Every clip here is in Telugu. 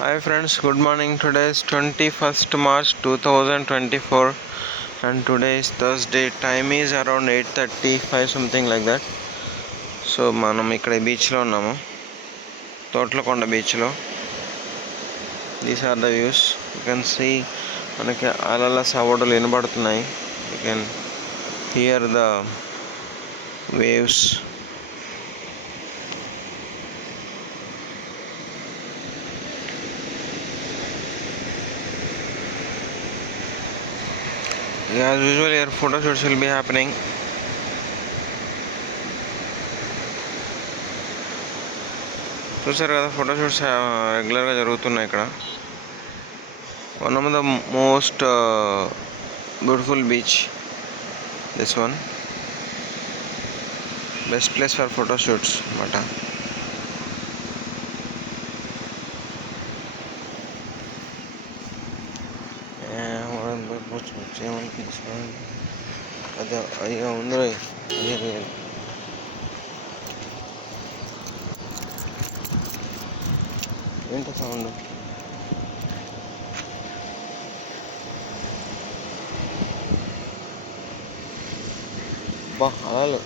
Hi friends good morning today is twenty first March two thousand twenty four and today is Thursday time is around eight thirty five something like that so మనం ఇక్కడ బీచ్లో ఉన్నాము. తోట్లకొండ బీచ్లో these are the views you can see మనకి అలల సవడులు వినబడుతున్నాయి. You can hear the waves as usual here photo shoots will be happening చూసారు కదా ఫోటో షూట్స్ రెగ్యులర్గా జరుగుతున్నాయి ఇక్కడ one of the most beautiful beach this one best place for photo shoots అన్నమాట ఏమనిపించింది అదే అయ్యా ఉందిరా ఏంటో సౌండ్ బా అలా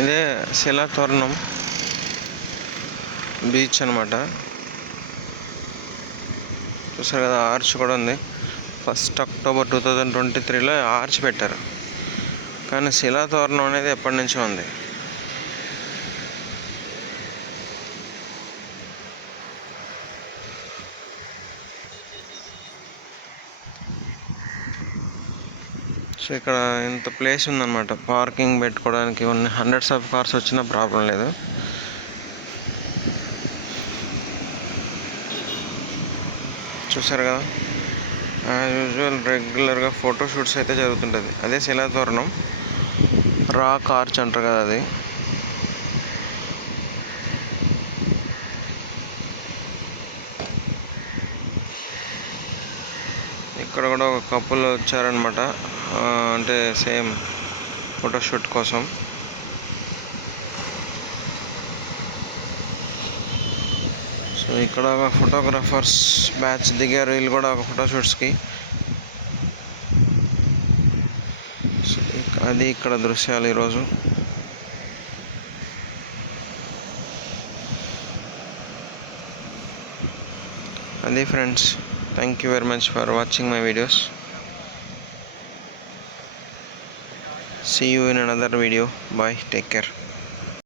ఇదే శిలాతోరణం బీచ్ అనమాట చూసారు కదా ఆర్చ్ కూడా ఉంది. First October two thousand twenty త్రీలో ఆర్చ్ పెట్టారు. కానీ శిలాతోరణం అనేది ఎప్పటి నుంచో ఉంది. సో ఇక్కడ ఇంత ప్లేస్ ఉందన్నమాట. పార్కింగ్ పెట్టుకోవడానికి ఉన్న హండ్రెడ్స్ ఆఫ్ కార్స్ వచ్చినా ప్రాబ్లం లేదు. చూసారు కదా? యాజ్ యూజువల్ రెగ్యులర్గా ఫోటో షూట్స్ అయితే జరుగుతుంటుంది. అదే శిలాతోరణం రా కార్చ్ అంటారు కదా అది. ఇక్కడ కూడా ఒక కప్పులు వచ్చారనమాట అంటే సేమ్ ఫోటోషూట్ కోసం. సో ఇక్కడ ఒక ఫోటోగ్రాఫర్స్ బ్యాచ్ దిగారు. వీళ్ళు కూడా ఒక ఫోటోషూట్స్కి అది ఇక్కడ దృశ్యాలు ఈరోజు. అది friends. thank you very much for watching my videos. See you in another video. Bye. Take care.